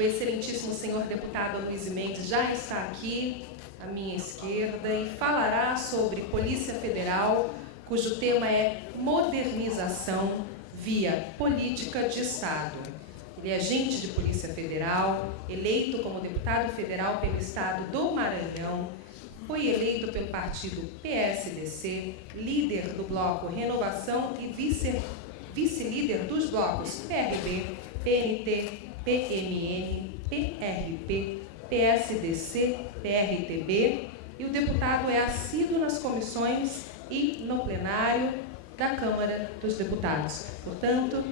O excelentíssimo senhor deputado Aloysio Mendes já está aqui à minha esquerda e falará sobre Polícia Federal, cujo tema é modernização via política de Estado. Ele é agente de Polícia Federal, eleito como deputado federal pelo Estado do Maranhão, foi eleito pelo partido PSDC, líder do bloco Renovação e vice-líder dos blocos PRB, PNT, PMN, PRP, PSDC, PRTB, e o deputado é assíduo nas comissões e no plenário da Câmara dos Deputados. Portanto,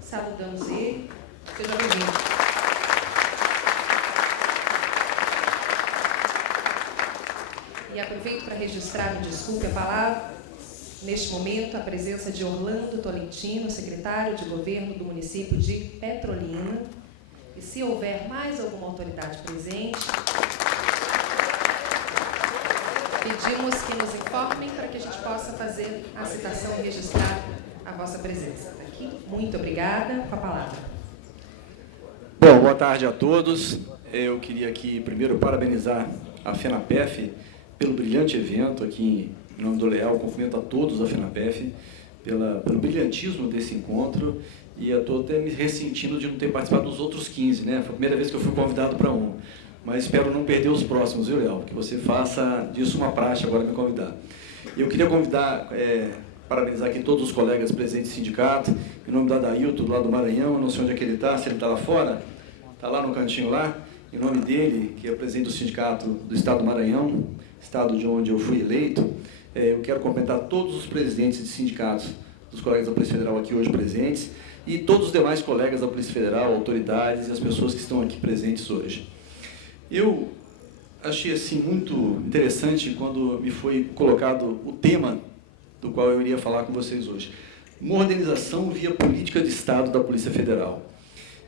saludamos ele. Seja bem-vindo. E aproveito para registrar, me desculpe a palavra, neste momento, a presença de Orlando Tolentino, secretário de Governo do município de Petrolina. E se houver mais alguma autoridade presente, pedimos que nos informem para que a gente possa fazer a citação e registrar a vossa presença. Aqui. Muito obrigada. Com a palavra. Bom, boa tarde a todos. Eu queria aqui, primeiro, parabenizar a FENAPEF pelo brilhante evento, aqui em nome do Leal, cumprimento a todos da FENAPEF pelo brilhantismo desse encontro, e eu estou até me ressentindo de não ter participado dos outros 15, né? Foi a primeira vez que eu fui convidado para um, mas espero não perder os próximos, viu, Leal? Que você faça disso uma praxe agora me convidar. Eu queria parabenizar aqui todos os colegas presentes do sindicato, em nome do Adailton, do lado do Maranhão, eu não sei onde é que ele está, se ele está lá fora, está lá no cantinho lá, em nome dele, que é presidente do sindicato do Estado do Maranhão, estado de onde eu fui eleito. Eu quero cumprimentar todos os presidentes de sindicatos dos colegas da Polícia Federal aqui hoje presentes e todos os demais colegas da Polícia Federal, autoridades e as pessoas que estão aqui presentes hoje. Eu achei assim muito interessante quando me foi colocado o tema do qual eu iria falar com vocês hoje. Modernização via política de Estado da Polícia Federal.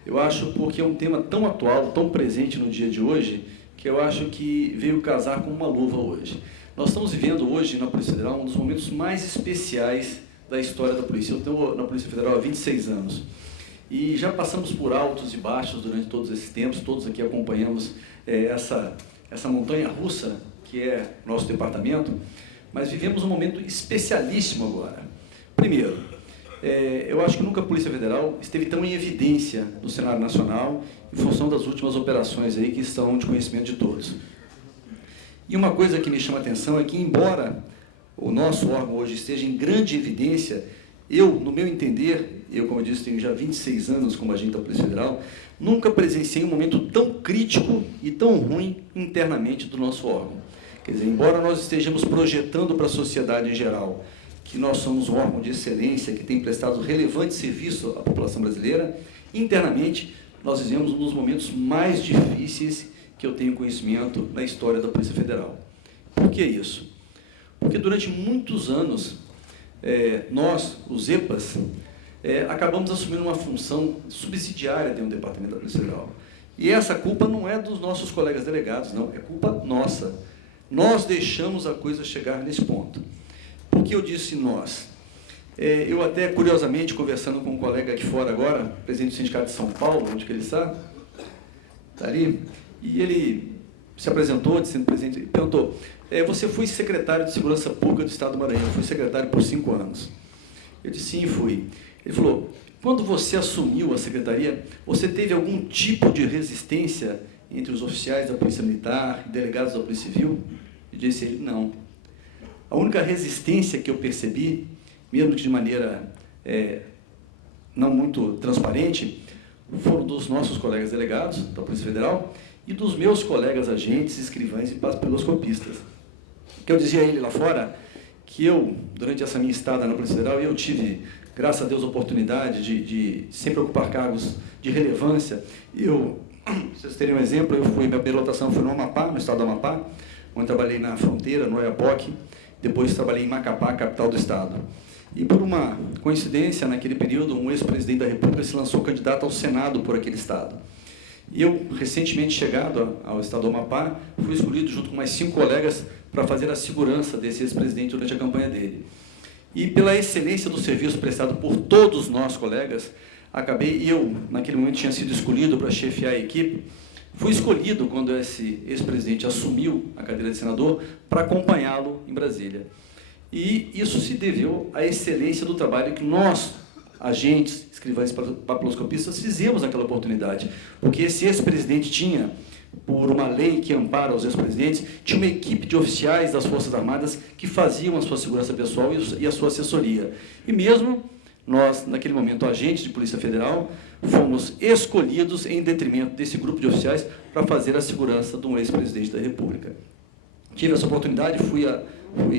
Eu acho porque é um tema tão atual, tão presente no dia de hoje, que eu acho que veio casar com uma luva hoje. Nós estamos vivendo hoje na Polícia Federal um dos momentos mais especiais da história da Polícia. Eu estou na Polícia Federal há 26 anos e já passamos por altos e baixos durante todos esses tempos, todos aqui acompanhamos essa montanha-russa que é nosso departamento, mas vivemos um momento especialíssimo agora. Primeiro, eu acho que nunca a Polícia Federal esteve tão em evidência no cenário nacional em função das últimas operações aí que estão de conhecimento de todos. E uma coisa que me chama a atenção é que, embora o nosso órgão hoje esteja em grande evidência, no meu entender, como eu disse, tenho já 26 anos como agente da Polícia Federal, nunca presenciei um momento tão crítico e tão ruim internamente do nosso órgão. Quer dizer, embora nós estejamos projetando para a sociedade em geral que nós somos um órgão de excelência, que tem prestado relevante serviço à população brasileira, internamente nós vivemos um dos momentos mais difíceis que eu tenho conhecimento na história da Polícia Federal. Por que isso? Porque durante muitos anos, nós, os EPAs, acabamos assumindo uma função subsidiária dentro do Departamento da Polícia Federal. E essa culpa não é dos nossos colegas delegados, não, é culpa nossa. Nós deixamos a coisa chegar nesse ponto. Por que eu disse nós? Eu até, curiosamente, conversando com um colega aqui fora agora, presidente do Sindicato de São Paulo, onde que ele está ali, e ele se apresentou, dizendo presidente, perguntou, você foi secretário de Segurança Pública do Estado do Maranhão, eu fui secretário por 5 anos. Eu disse, sim, fui. Ele falou, quando você assumiu a secretaria, você teve algum tipo de resistência entre os oficiais da Polícia Militar, delegados da Polícia Civil? Eu disse, ele, não. A única resistência que eu percebi, mesmo que de maneira não muito transparente, foram dos nossos colegas delegados da Polícia Federal e dos meus colegas agentes, escrivães e papiloscopistas. Que eu dizia a ele lá fora que durante essa minha estada na Polícia Federal, eu tive, graças a Deus, a oportunidade de sempre ocupar cargos de relevância. Pra vocês terem um exemplo, minha primeira lotação foi no Amapá, no estado do Amapá, onde trabalhei na fronteira, no Oiapoque, depois trabalhei em Macapá, capital do estado. E por uma coincidência, naquele período, um ex-presidente da República se lançou candidato ao Senado por aquele estado. E eu, recentemente chegado ao estado do Amapá, fui escolhido junto com mais 5 colegas para fazer a segurança desse ex-presidente durante a campanha dele. E pela excelência do serviço prestado por todos nós, colegas, acabei, e eu, naquele momento, tinha sido escolhido para chefiar a equipe. Fui escolhido, quando esse ex-presidente assumiu a cadeira de senador, para acompanhá-lo em Brasília. E isso se deveu à excelência do trabalho que nós, agentes, escrivães papiloscopistas, fizemos naquela oportunidade. Porque esse ex-presidente tinha, por uma lei que ampara os ex-presidentes, tinha uma equipe de oficiais das Forças Armadas que faziam a sua segurança pessoal e a sua assessoria. E mesmo nós, naquele momento, agentes de Polícia Federal, fomos escolhidos em detrimento desse grupo de oficiais para fazer a segurança de um ex-presidente da República. Tive essa oportunidade, fui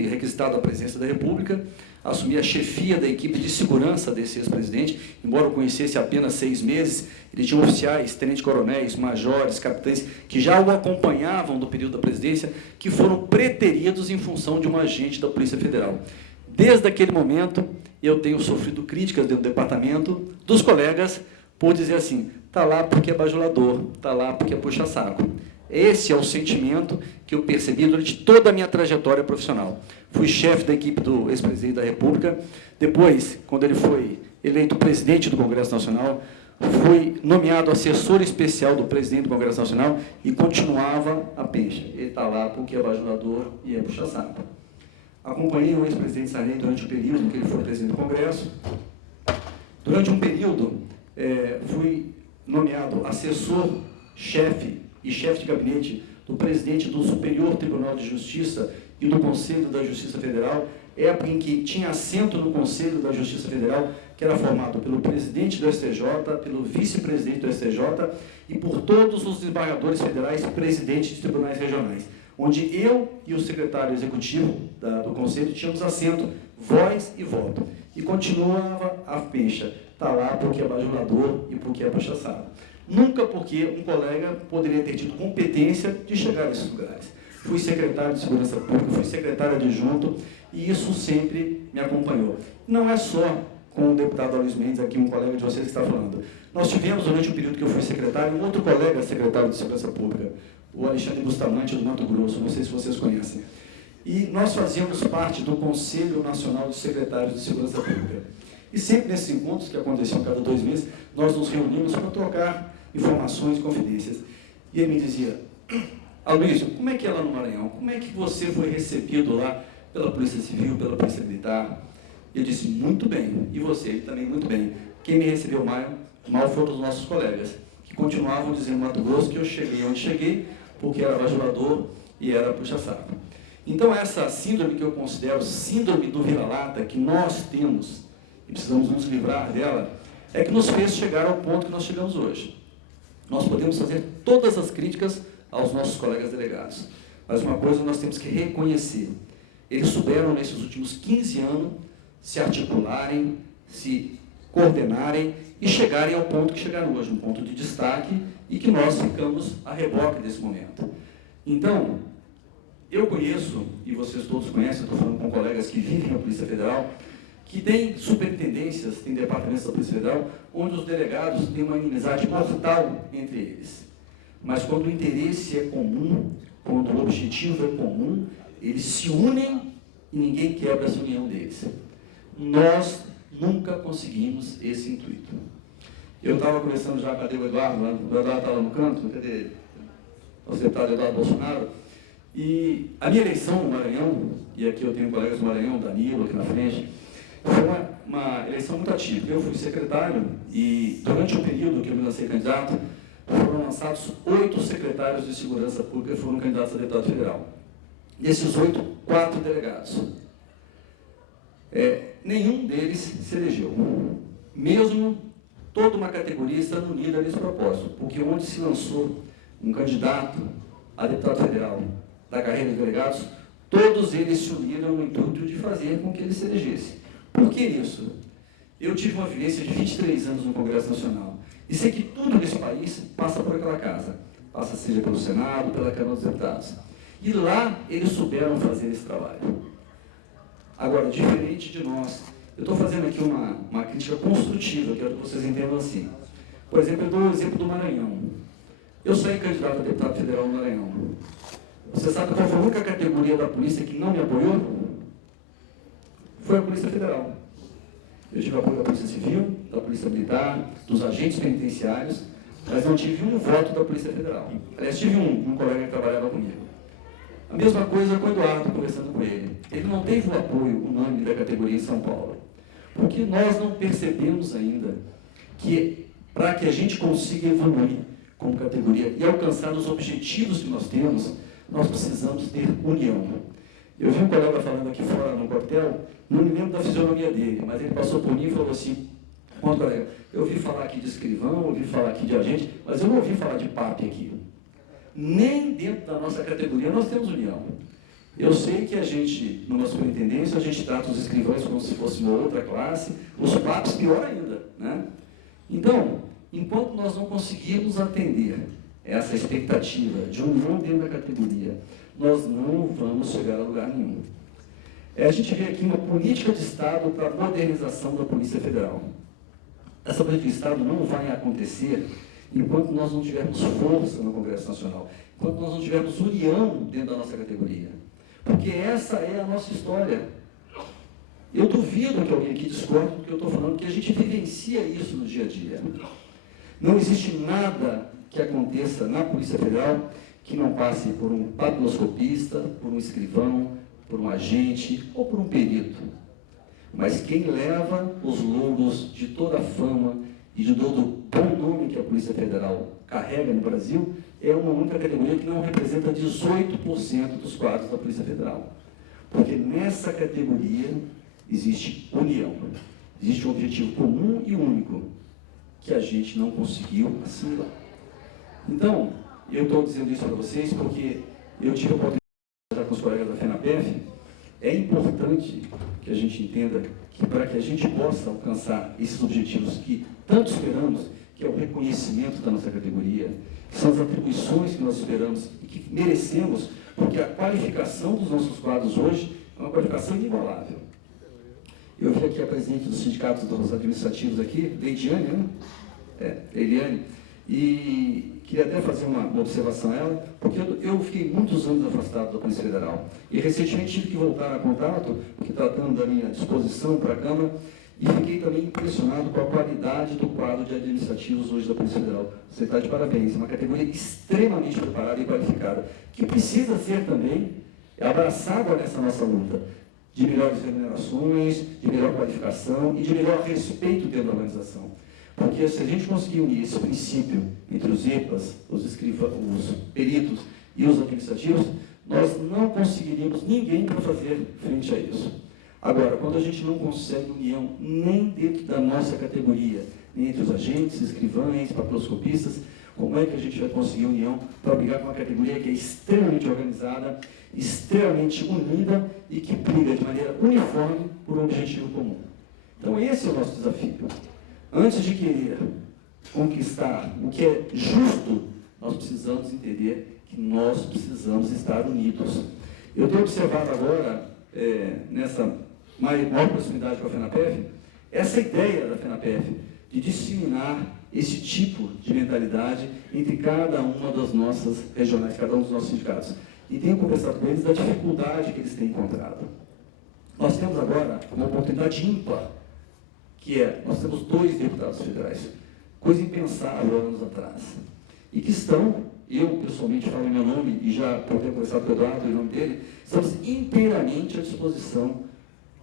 requisitado à presidência da República, assumi a chefia da equipe de segurança desse ex-presidente, embora eu conhecesse apenas 6 meses, ele tinha oficiais, tenente-coronéis, majores, capitães, que já o acompanhavam do período da presidência, que foram preteridos em função de um agente da Polícia Federal. Desde aquele momento, eu tenho sofrido críticas dentro do departamento dos colegas por dizer assim, está lá porque é bajulador, está lá porque é puxa-saco. Esse é o sentimento que eu percebi durante toda a minha trajetória profissional. Fui chefe da equipe do ex-presidente da República, depois, quando ele foi eleito presidente do Congresso Nacional, fui nomeado assessor especial do presidente do Congresso Nacional e continuava a peixe. Ele está lá porque é bajulador e é puxa-saco. Acompanhei o ex-presidente Sarney durante o período em que ele foi presidente do Congresso. Durante um período, fui nomeado assessor-chefe e chefe de gabinete do presidente do Superior Tribunal de Justiça e do Conselho da Justiça Federal, época em que tinha assento no Conselho da Justiça Federal, que era formado pelo presidente do STJ, pelo vice-presidente do STJ e por todos os desembargadores federais presidentes de tribunais regionais, onde eu e o secretário executivo do Conselho tínhamos assento, voz e voto. E continuava a peixa, está lá porque é bajulador e porque é puxa-saco. Nunca porque um colega poderia ter tido competência de chegar a esses lugares. Fui secretário de Segurança Pública, fui secretário adjunto, e isso sempre me acompanhou. Não é só com o deputado Luiz Mendes, aqui um colega de vocês que está falando. Nós tivemos, durante o período que eu fui secretário, um outro colega secretário de Segurança Pública, o Alexandre Bustamante, do Mato Grosso, não sei se vocês conhecem. E nós fazíamos parte do Conselho Nacional de Secretários de Segurança Pública. E sempre nesses encontros, que aconteciam a cada 2 meses, nós nos reuníamos para trocar informações e confidências. E ele me dizia, Aloysio, como é que é lá no Maranhão? Como é que você foi recebido lá pela Polícia Civil, pela Polícia Militar? E eu disse, muito bem. E você? Ele também, muito bem. Quem me recebeu mal foram os nossos colegas, que continuavam dizendo no Mato Grosso que eu cheguei onde cheguei, porque era bajulador e era puxa-saco. Então, essa síndrome que eu considero síndrome do vira-lata, que nós temos, e precisamos nos livrar dela, é que nos fez chegar ao ponto que nós chegamos hoje. Nós podemos fazer todas as críticas aos nossos colegas delegados, mas uma coisa nós temos que reconhecer. Eles souberam, nesses últimos 15 anos, se articularem, se coordenarem e chegarem ao ponto que chegaram hoje, um ponto de destaque, e que nós ficamos a reboque desse momento. Então, eu conheço, e vocês todos conhecem, estou falando com colegas que vivem na Polícia Federal, que tem superintendências, tem departamentos da Polícia Federal, onde os delegados têm uma inimizade mortal entre eles. Mas quando o interesse é comum, quando o objetivo é comum, eles se unem e ninguém quebra essa união deles. Nós nunca conseguimos esse intuito. Eu estava conversando já, cadê o Eduardo? O Eduardo está lá no canto, cadê o deputado Eduardo Bolsonaro? E a minha eleição no Maranhão, e aqui eu tenho colegas do Maranhão, Danilo aqui na frente, foi uma eleição muito atípica. Eu fui secretário e, durante o período que eu me lancei candidato, foram lançados 8 secretários de Segurança Pública que foram candidatos a deputado federal. Desses 8, 4 delegados. Nenhum deles se elegeu. Mesmo toda uma categoria estando unida nesse propósito, porque onde se lançou um candidato a deputado federal da carreira de delegados, todos eles se uniram no intuito de fazer com que ele se elegesse. Por que isso? Eu tive uma vivência de 23 anos no Congresso Nacional e sei que tudo nesse país passa por aquela casa, passa seja pelo Senado, pela Câmara dos Deputados. E lá eles souberam fazer esse trabalho. Agora, diferente de nós, eu estou fazendo aqui uma crítica construtiva, quero que vocês entendam assim. Por exemplo, eu dou o exemplo do Maranhão. Eu saí candidato a deputado federal no Maranhão. Você sabe qual foi a única categoria da polícia que não me apoiou? Foi a Polícia Federal. Eu tive apoio da Polícia Civil, da Polícia Militar, dos agentes penitenciários, mas não tive um voto da Polícia Federal. Aliás, tive um colega que trabalhava comigo. A mesma coisa com o Eduardo, conversando com ele. Ele não teve o apoio unânime da categoria em São Paulo, porque nós não percebemos ainda que, para que a gente consiga evoluir como categoria e alcançar os objetivos que nós temos, nós precisamos ter união. Eu vi um colega falando aqui fora no quartel, não me lembro da fisionomia dele, mas ele passou por mim e falou assim: "Bom, colega, eu ouvi falar aqui de escrivão, ouvi falar aqui de agente, mas eu não ouvi falar de PAP aqui. Nem dentro da nossa categoria nós temos união. Eu sei que a gente, numa superintendência, a gente trata os escrivães como se fosse uma outra classe, os PAPs pior ainda, né? Então, enquanto nós não conseguirmos atender essa expectativa de união dentro da categoria, nós não vamos chegar a lugar nenhum. A gente vê aqui uma política de Estado para a modernização da Polícia Federal. Essa política de Estado não vai acontecer enquanto nós não tivermos força no Congresso Nacional, enquanto nós não tivermos união dentro da nossa categoria. Porque essa é a nossa história. Eu duvido que alguém aqui discorde do que eu estou falando, porque a gente vivencia isso no dia a dia. Não existe nada que aconteça na Polícia Federal que não passe por um papiloscopista, por um escrivão, por um agente ou por um perito. Mas quem leva os louros de toda a fama e de todo o bom nome que a Polícia Federal carrega no Brasil é uma única categoria que não representa 18% dos quadros da Polícia Federal. Porque nessa categoria existe união, existe um objetivo comum e único que a gente não conseguiu assimilar. Então, eu estou dizendo isso para vocês porque eu tive a oportunidade de estar com os colegas da FENAPEF. É importante que a gente entenda que para que a gente possa alcançar esses objetivos que tanto esperamos, que é o reconhecimento da nossa categoria, que são as atribuições que nós esperamos e que merecemos, porque a qualificação dos nossos quadros hoje é uma qualificação inigualável. Eu vi aqui a presidente dos sindicatos dos administrativos aqui, Leidiane, né? Eliane, e queria até fazer uma observação a ela, porque eu fiquei muitos anos afastado da Polícia Federal e recentemente tive que voltar a contato, porque tratando da minha disposição para a Câmara, e fiquei também impressionado com a qualidade do quadro de administrativos hoje da Polícia Federal. Você está de parabéns, é uma categoria extremamente preparada e qualificada, que precisa ser também abraçada nessa nossa luta, de melhores remunerações, de melhor qualificação e de melhor respeito dentro da organização. Porque se a gente conseguir unir esse princípio entre os EPAs, os peritos e os administrativos, nós não conseguiríamos ninguém para fazer frente a isso. Agora, quando a gente não consegue união nem dentro da nossa categoria, nem entre os agentes, escrivães, papiloscopistas, como é que a gente vai conseguir união para brigar com uma categoria que é extremamente organizada, extremamente unida e que briga de maneira uniforme por um objetivo comum? Então, esse é o nosso desafio. Antes de querer conquistar o que é justo, nós precisamos entender que nós precisamos estar unidos. Eu tenho observado agora, nessa maior proximidade com a FENAPEF, essa ideia da FENAPEF de disseminar esse tipo de mentalidade entre cada uma das nossas regionais, cada um dos nossos sindicatos. E tenho conversado com eles da dificuldade que eles têm encontrado. Nós temos agora uma oportunidade ímpar, que nós temos 2 deputados federais, coisa impensável há anos atrás, e que estão, eu pessoalmente falo em meu nome, e já por ter conversado com o Eduardo em nome dele, estamos inteiramente à disposição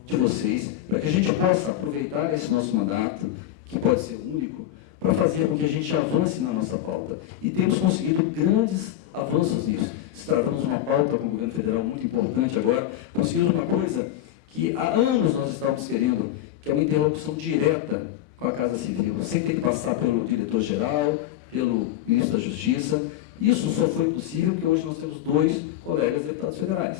de vocês, para que a gente possa aproveitar esse nosso mandato, que pode ser único, para fazer com que a gente avance na nossa pauta. E temos conseguido grandes avanços nisso. Tratamos uma pauta com o governo federal muito importante agora, conseguimos uma coisa que há anos nós estávamos querendo, que é uma interlocução direta com a Casa Civil, sem ter que passar pelo diretor-geral, pelo ministro da Justiça. Isso só foi possível porque hoje nós temos 2 colegas deputados federais.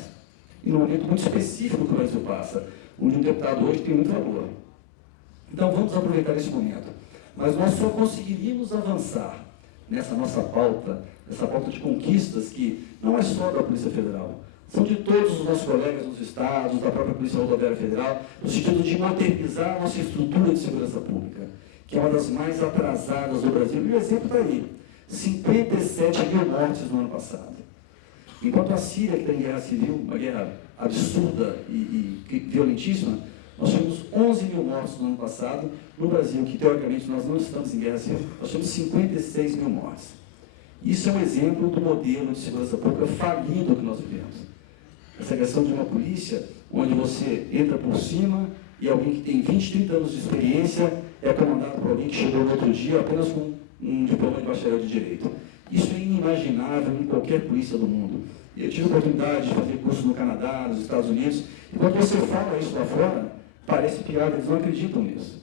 E num momento muito específico que o Brasil passa, onde um deputado hoje tem muito valor. Então vamos aproveitar esse momento. Mas nós só conseguiríamos avançar nessa nossa pauta, essa pauta de conquistas que não é só da Polícia Federal, são de todos os nossos colegas nos estados, da própria Polícia Rodoviária Federal, no sentido de modernizar a nossa estrutura de segurança pública, que é uma das mais atrasadas do Brasil. E o exemplo está aí, 57 mil mortes no ano passado. Enquanto a Síria, que está em guerra civil, uma guerra absurda e violentíssima, Nós tivemos 11 mil mortos no ano passado. No Brasil, que teoricamente nós não estamos em guerra civil, nós tivemos 56 mil mortes. Isso é um exemplo do modelo de segurança pública falido que nós vivemos. Essa questão de uma polícia, onde você entra por cima e alguém que tem 20, 30 anos de experiência é comandado por alguém que chegou no outro dia apenas com um diploma de bacharel de Direito. Isso é inimaginável em qualquer polícia do mundo. Eu tive a oportunidade de fazer curso no Canadá, nos Estados Unidos, e quando você fala isso lá fora, parece piada, eles não acreditam nisso.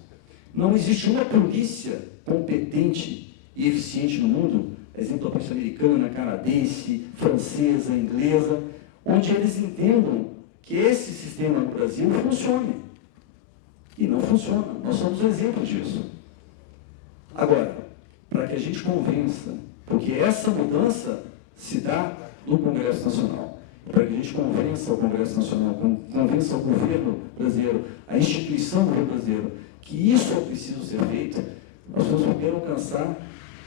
Não existe uma polícia competente e eficiente no mundo, exemplo a polícia americana, canadense, francesa, inglesa, onde eles entendam que esse sistema no Brasil funcione. E não funciona. Nós somos exemplos disso. Agora, para que a gente convença, porque essa mudança se dá no Congresso Nacional, para que a gente convença o Congresso Nacional, convença o governo brasileiro, a instituição do governo brasileiro, que isso é preciso ser feito, nós vamos primeiro alcançar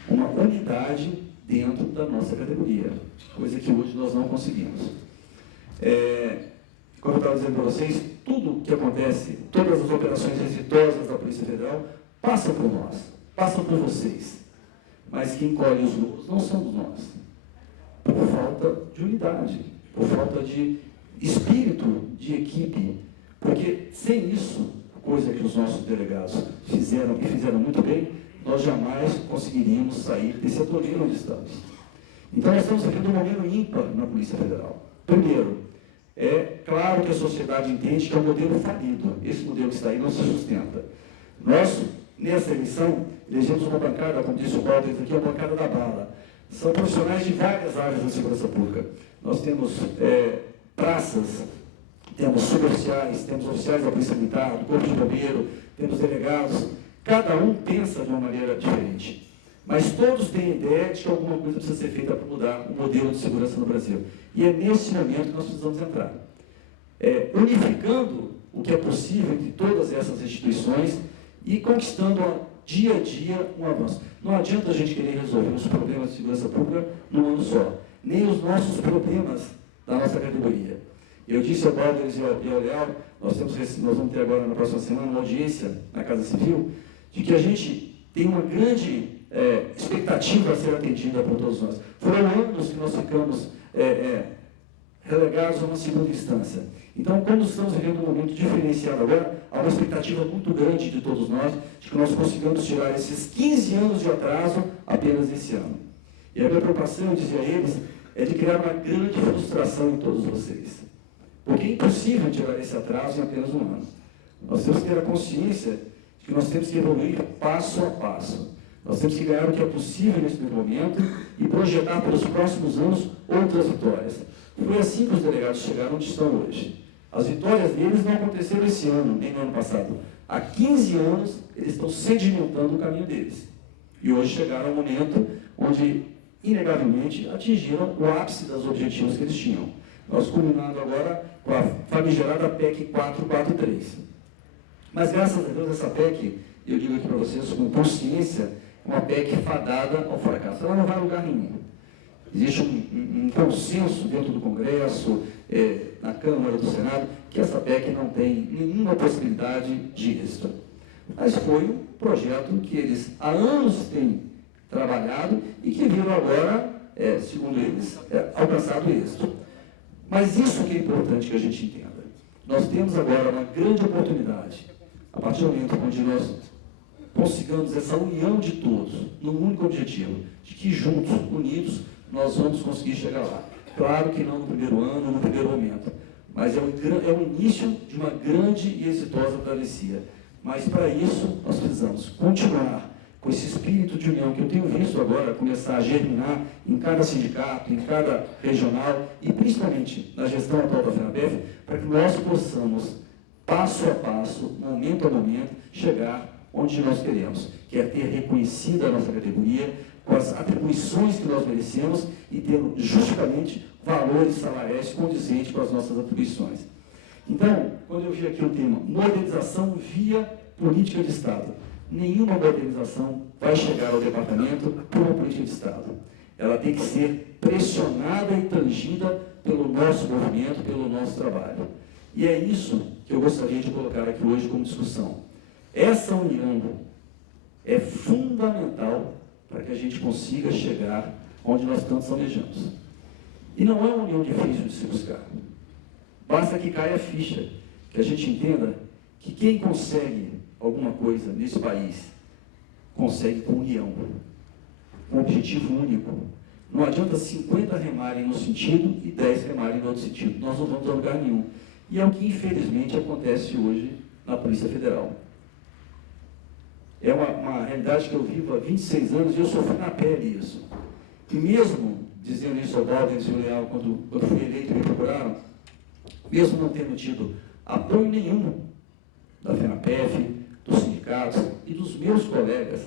uma unidade dentro da nossa categoria, coisa que hoje nós não conseguimos. Como eu estava dizendo para vocês, tudo que acontece, todas as operações exitosas da Polícia Federal passam por nós, passam por vocês. Mas quem colhe os lucros não somos nós. Por falta de unidade, por falta de espírito de equipe. Porque sem isso, coisa que os nossos delegados fizeram e fizeram muito bem, nós jamais conseguiríamos sair desse atoleiro onde estamos. Então nós estamos vivendo um momento ímpar na Polícia Federal. Primeiro, é claro que a sociedade entende que é um modelo falido. Esse modelo que está aí não se sustenta. Nós, nessa eleição, elegemos uma bancada, como disse o Walter aqui, a bancada da bala. São profissionais de várias áreas da segurança pública. Nós temos praças, temos suboficiais, temos oficiais da Polícia Militar, do Corpo de Bombeiro, temos delegados. Cada um pensa de uma maneira diferente. Mas todos têm ideia de que alguma coisa precisa ser feita para mudar o modelo de segurança no Brasil. E é nesse momento que nós precisamos entrar. Unificando o que é possível entre todas essas instituições e conquistando dia a dia um avanço. Não adianta a gente querer resolver os problemas de segurança pública num ano só, nem os nossos problemas da nossa categoria. Eu disse ao Baldes e ao Leal, nós vamos ter agora na próxima semana uma audiência na Casa Civil, de que a gente tem uma grande expectativa a ser atendida por todos nós. Foram anos que nós ficamos relegados a uma segunda instância. Então, quando estamos vivendo um momento diferenciado agora, há uma expectativa muito grande de todos nós, de que nós consigamos tirar esses 15 anos de atraso apenas esse ano. E a minha preocupação, eu dizia a eles, é de criar uma grande frustração em todos vocês. Porque é impossível tirar esse atraso em apenas um ano. Nós temos que ter a consciência de que nós temos que evoluir passo a passo. Nós temos que ganhar o que é possível nesse momento e projetar para os próximos anos outras vitórias. Foi assim que os delegados chegaram onde estão hoje. As vitórias deles não aconteceram esse ano, nem no ano passado. Há 15 anos, eles estão sedimentando o caminho deles. E hoje chegaram ao momento onde, inegavelmente, atingiram o ápice dos objetivos que eles tinham. Nós culminando agora com a famigerada PEC 443. Mas, graças a Deus, essa PEC, eu digo aqui para vocês com consciência, é uma PEC fadada ao fracasso. Ela não vai a lugar nenhum. Existe um consenso dentro do Congresso, na Câmara, do Senado, que essa PEC não tem nenhuma possibilidade de êxito. Mas foi um projeto que eles há anos têm trabalhado e que viram agora, segundo eles, alcançado êxito. Mas isso que é importante que a gente entenda. Nós temos agora uma grande oportunidade, a partir do momento onde nós consigamos essa união de todos, num único objetivo, de que juntos, unidos, nós vamos conseguir chegar lá. Claro que não no primeiro ano, no primeiro momento, mas é o início de uma grande e exitosa travessia. Mas para isso, nós precisamos continuar com esse espírito de união que eu tenho visto agora começar a germinar em cada sindicato, em cada regional e principalmente na gestão atual da FENABEF, para que nós possamos, passo a passo, momento a momento, chegar onde nós queremos, que é ter reconhecida a nossa categoria, com as atribuições que nós merecemos e tendo justamente valores salariais condizentes com as nossas atribuições. Então, quando eu vi aqui o tema modernização via política de Estado, nenhuma modernização vai chegar ao departamento por uma política de Estado. Ela tem que ser pressionada e tangida pelo nosso movimento, pelo nosso trabalho. E é isso que eu gostaria de colocar aqui hoje como discussão. Essa união é fundamental para que a gente consiga chegar onde nós tantos almejamos. E não é uma união difícil de se buscar. Basta que caia a ficha, que a gente entenda que quem consegue alguma coisa nesse país, consegue com união, com um objetivo único. Não adianta 50 remarem num sentido e 10 remarem no outro sentido. Nós não vamos a lugar nenhum. E é o que, infelizmente, acontece hoje na Polícia Federal. É uma realidade que eu vivo há 26 anos e eu sofri na pele isso. E mesmo dizendo isso ao Valder e ao senhor Leal, quando fui eleito e me procuraram, mesmo não tendo tido apoio nenhum da FENAPEF, dos sindicatos e dos meus colegas,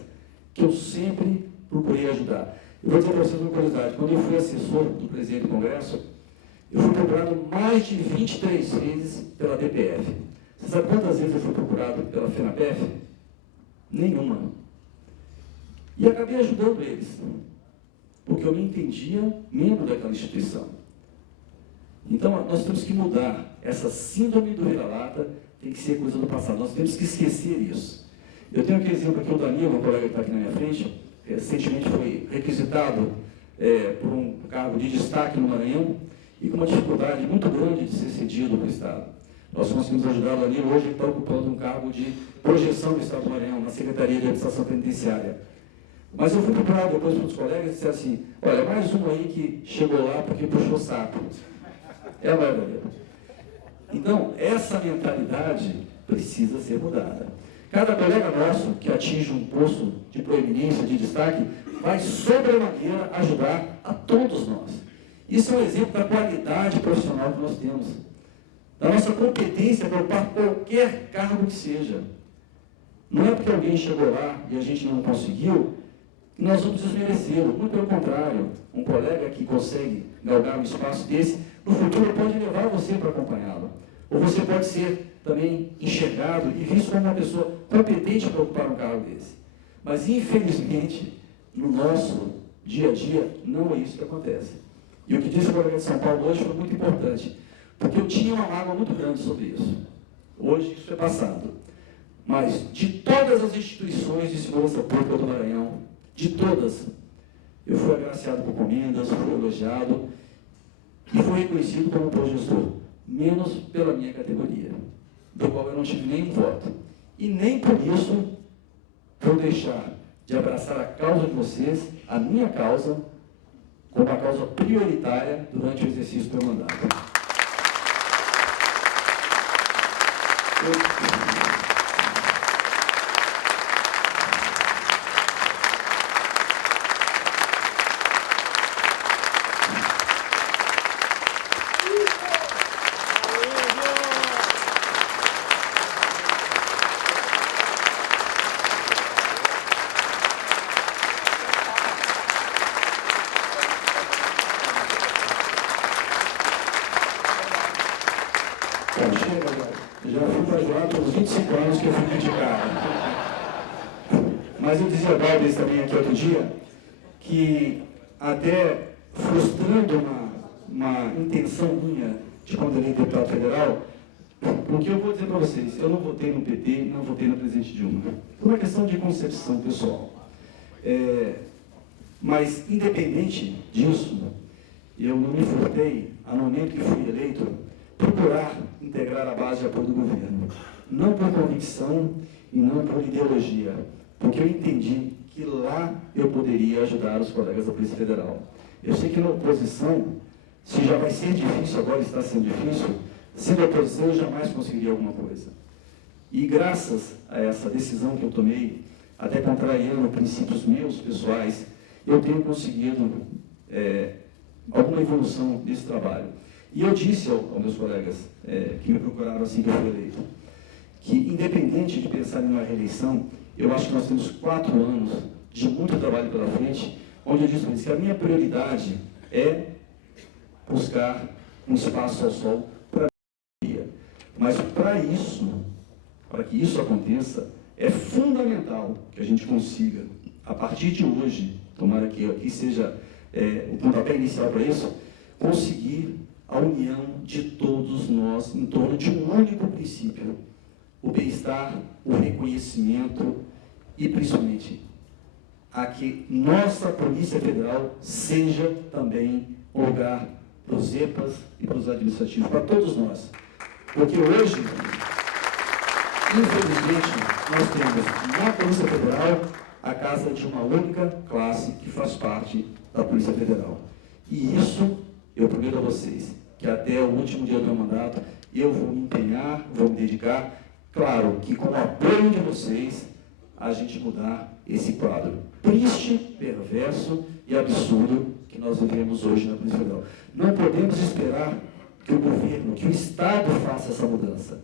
que eu sempre procurei ajudar. Eu vou dizer para vocês uma curiosidade, quando eu fui assessor do presidente do Congresso, eu fui procurado mais de 23 vezes pela DPF. Você sabe quantas vezes eu fui procurado pela FENAPEF? Nenhuma. E acabei ajudando eles, porque eu me entendia membro daquela instituição. Então, nós temos que mudar. Essa síndrome do vira-lata tem que ser coisa do passado. Nós temos que esquecer isso. Eu tenho aqui exemplo aqui, o Danilo, um colega que está aqui na minha frente, recentemente foi requisitado por um cargo de destaque no Maranhão e com uma dificuldade muito grande de ser cedido para o Estado. Nós conseguimos ajudar o Danilo, hoje ele está ocupando um cargo de projeção do Estado do Maranhão, na Secretaria de Administração Penitenciária. Mas eu fui procurado depois pelos colegas e disse assim, olha, mais um aí que chegou lá porque puxou saco. É a verdade. Então, essa mentalidade precisa ser mudada. Cada colega nosso que atinge um posto de proeminência, de destaque, vai sobremaneira ajudar a todos nós. Isso é um exemplo da qualidade profissional que nós temos, da nossa competência para ocupar qualquer cargo que seja. Não é porque alguém chegou lá e a gente não conseguiu, que nós vamos desmerecê-lo. Muito pelo contrário, um colega que consegue galgar um espaço desse, no futuro pode levar você para acompanhá-lo. Ou você pode ser também enxergado e visto como uma pessoa competente para ocupar um cargo desse. Mas, infelizmente, no nosso dia a dia, não é isso que acontece. E o que disse o colega de São Paulo hoje foi muito importante, porque eu tinha uma mágoa muito grande sobre isso. Hoje isso é passado. Mas, de todas as instituições de segurança pública do Maranhão, de todas, eu fui agraciado por comendas, fui elogiado e fui reconhecido como bom gestor, menos pela minha categoria, do qual eu não tive nenhum voto. E nem por isso vou deixar de abraçar a causa de vocês, a minha causa, como a causa prioritária durante o exercício do meu mandato. Já fui bajuado pelos 25 anos que eu fui criticado. Mas eu dizia a Bárbara também aqui outro dia, que até frustrando uma intenção minha de quando eleito deputado federal, porque eu vou dizer para vocês, eu não votei no PT, não votei no presidente Dilma. Por uma questão de concepção pessoal. Mas, independente disso, eu não me furtei, a momento que fui eleito, procurar integrar a base de apoio do governo. Não por convicção e não por ideologia, porque eu entendi que lá eu poderia ajudar os colegas da Polícia Federal. Eu sei que na oposição, se já vai ser difícil, agora está sendo difícil, sendo oposição eu jamais conseguiria alguma coisa. E graças a essa decisão que eu tomei, até contrariando princípios meus pessoais, eu tenho conseguido alguma evolução nesse trabalho. E eu disse aos meus colegas que me procuraram assim que eu fui eleito, que independente de pensar em uma reeleição, eu acho que nós temos 4 anos de muito trabalho pela frente, onde eu disse para eles que a minha prioridade é buscar um espaço ao sol para a maioria. Mas para que isso aconteça, é fundamental que a gente consiga, a partir de hoje, tomara que aqui seja o pontapé inicial para isso, conseguir a união de todos nós em torno de um único princípio: o bem-estar, o reconhecimento e, principalmente, a que nossa Polícia Federal seja também um lugar para os EPAs e para os administrativos, para todos nós. Porque hoje, infelizmente, nós temos na Polícia Federal a casa de uma única classe que faz parte da Polícia Federal. E isso, eu prometo a vocês, que até o último dia do meu mandato, eu vou me empenhar, vou me dedicar, claro, que com o apoio de vocês, a gente mudar esse quadro triste, perverso e absurdo que nós vivemos hoje na Polícia Federal. Não podemos esperar que o governo, que o Estado faça essa mudança.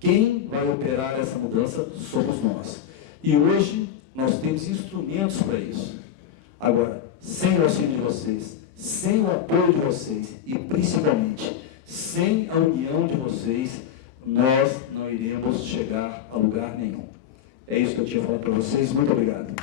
Quem vai operar essa mudança somos nós. E hoje nós temos instrumentos para isso. Agora, sem o auxílio de vocês, sem o apoio de vocês e, principalmente, sem a união de vocês, nós não iremos chegar a lugar nenhum. É isso que eu tinha falado para vocês. Muito obrigado.